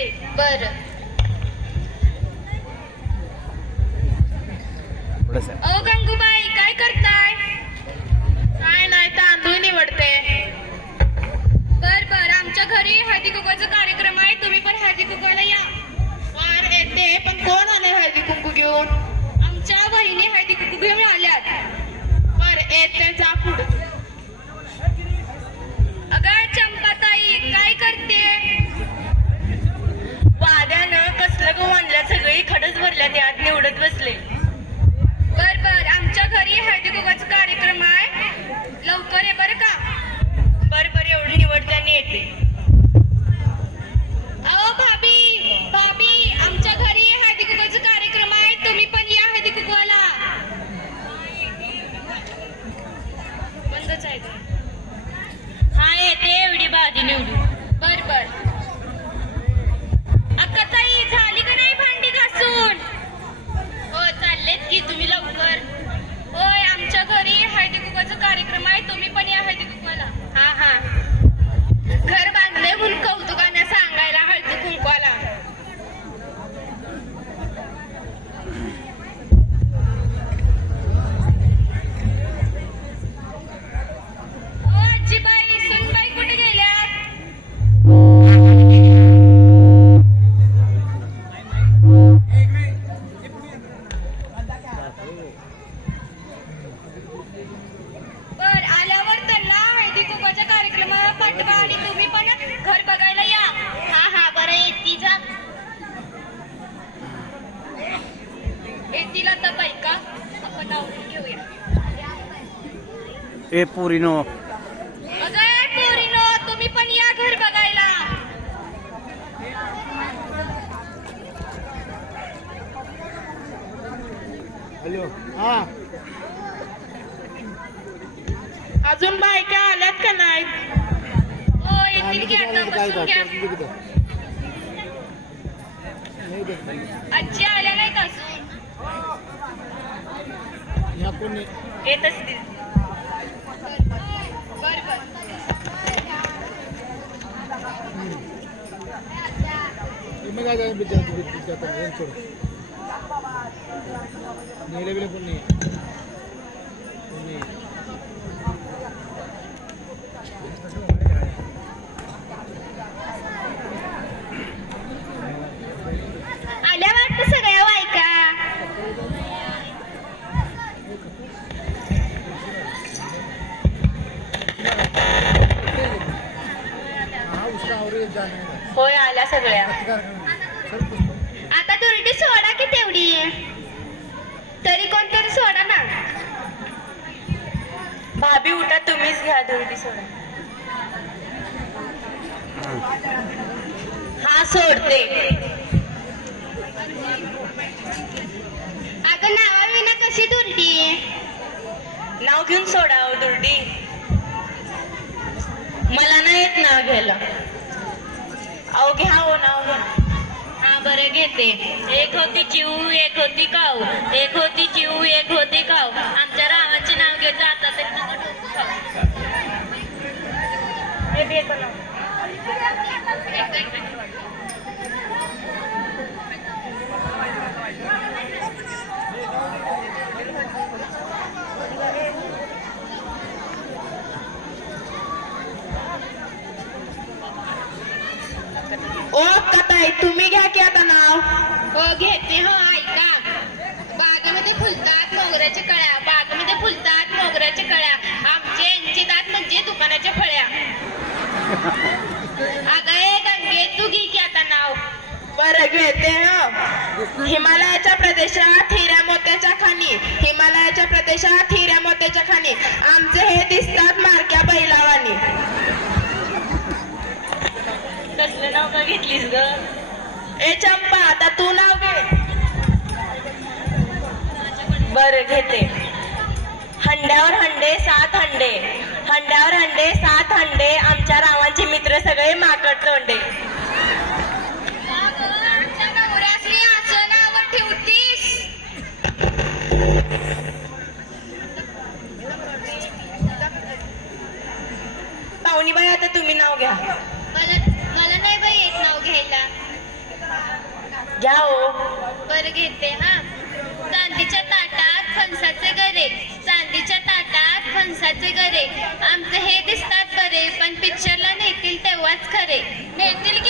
घेते बर. ओ गंगूबाई काय करताय? काय नाही तांदूळ निवडते. बर बर आमच्या घरी हळदी कुंकवाचा कार्यक्रम आहे. तुम्ही पण हळदी कुंकवाला या. बर येते पण कोण आले हळदी कुंकू घेऊन? आमच्या बहिणी हळदी कुंकू घेऊन आल्यात. बर येते जा पुढे. खडच भरल्या निवडत बसले. बर बर आमच्या घरी हळदी कुगाचा कार्यक्रम आहे. लवकर ये बर का? बर बर एवढी निवडत्याने येते. अहो भाभी भाभी आमच्या घरी हळदी कुंकवाचा कार्यक्रम आहे. तुम्ही पण या हळदी कुंकवाला. बंदच आहे. हा येते एवढी भाजी निवडू बर बर अक्काताई झाली का नाही भांडी घासून हो चाललेत की तुम्ही लवकर पाठवा आणि तुम्ही पण घर बघायला या. हा हा बरं येते जा. येतील आता बायका आपण आवडून घेऊया. ए पुरीनो. अगं ए पोरीनो तुम्ही पण या घर बघायला. हॅलो. हा. अजून बायका आल्यात का की आजी आल्या नाहीत अजून. येत असतील. बर बर. आल्या वाटतं सगळ्या बायका होय आल्या सगळ्या. आता तुरटी सोडा की तेवढी. तरी कोणतरी सोडा ना. भाभी उठा तुम्हीच घ्या तुरटी सोडा. हा सोडते. अगं नावाविना कशी दुर्डी नाव घेऊन सोडा दुर्डी मला नाही येत नाव घ्यायला. ओके हा हो, हो हा बरं घेते. एक होती चिऊ एक होती काऊ. एक होती चिऊ एक होती काऊ आमच्या रामाचे नाव घेत जातात ते तुझं डोकं खाऊ. हे दे पण नाव. ओ तुम्ही घ्या की आता नाव. हो घेते हो ऐका. बागेमध्ये फुलतात मोगऱ्याच्या कळ्या. बागेमध्ये फुलतात मोगऱ्याच्या कळ्या. आमचे यांचे दात म्हणजे दुकानाच्या फळ्या. अगं ए गंगे तू घे की आता नाव. बरं घेते हो. हिमालयाच्या प्रदेशात हिऱ्या मोत्याच्या खाणी. हिमालयाच्या प्रदेशात हिऱ्या मोत्याच्या खाणी. आमचे हे दिसतात मारक्या बैलावानी. कसलं नाव का घेतलीस ग? ए चंपा आता तू नाव घे. बर घेते. हंड्यावर हंडे सात हंडे. हंड्यावर हंडे सात हंडे. आमच्या रावांचे मित्र सगळे माकड तोंडे. घ्या हो बर घेते हा. चांदीच्या ताटात फणसाचे गरे. चांदीच्या ताटात फणसाचे गरे. आमचे हे दिसतात बरे पण पिक्चरला नेतील तेव्हाच खरे. नेतील की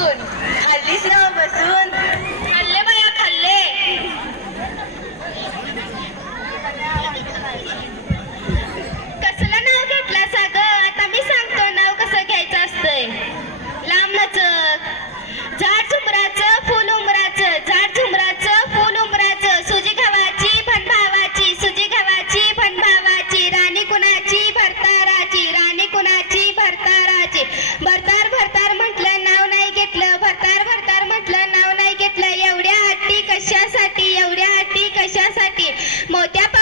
Masun. 没得吧？